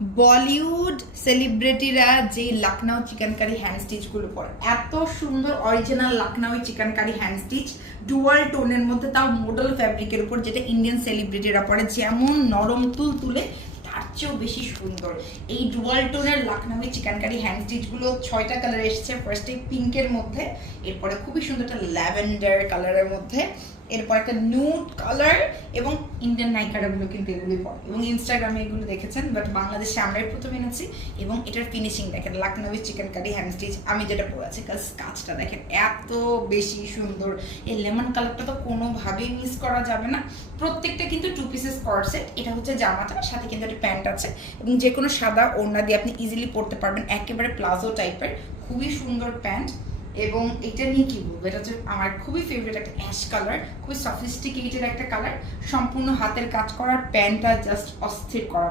বলিউড সেলিব্রিটিরা যে Lucknow chikankari hand স্টিচগুলো পরে, এত সুন্দর original Lucknow chikankari hand stitch dual টোনের মধ্যে, তাও মডেল ফ্যাব্রিকের উপর, যেটা ইন্ডিয়ান সেলিব্রিটিরা পরে, যেমন নরম তুল তুলে তার চেয়েও বেশি সুন্দর। এই ডুয়াল টোনের লখনউ চিকেন কারি হ্যান্ড স্টিচগুলো 6টা কালার এসেছে। ফার্স্টে পিঙ্কের মধ্যে, এরপরে খুবই সুন্দর একটা ল্যাভেন্ডার কালারের মধ্যে, এরপর একটা নিউড কালার, এবং ইন্ডিয়ান নায়িকারাগুলো কিন্তু এগুলোই পরে, এবং ইনস্টাগ্রামে এগুলো দেখেছেন, বাট বাংলাদেশে আমরাই প্রথম এনেছি। এবং এটার ফিনিশিং দেখেন, Lucknow chikankari hand stitch আমি যেটা পরেছি, কাজটা দেখেন এত বেশি সুন্দর। এই লেমন কালারটা তো কোনোভাবেই মিস করা যাবে না। প্রত্যেকটা কিন্তু 2 পিসেস কর্ড সেট। এটা হচ্ছে জামাটা, সাথে কিন্তু একটা প্যান্ট আছে, এবং যে কোনো সাদা ওড়না দিয়ে আপনি ইজিলি পরতে পারবেন, একেবারে প্লাজো টাইপের, খুবই সুন্দর প্যান্ট। এবং এটা নিয়ে কি বলবো, এটা হচ্ছে আমার খুবই ফেভারিট একটা অ্যাশ কালার, খুবই সফিস্টিকেটেড একটা কালার, সম্পূর্ণ হাতের কাজ করার, প্যান্টটা জাস্ট অস্থির করা।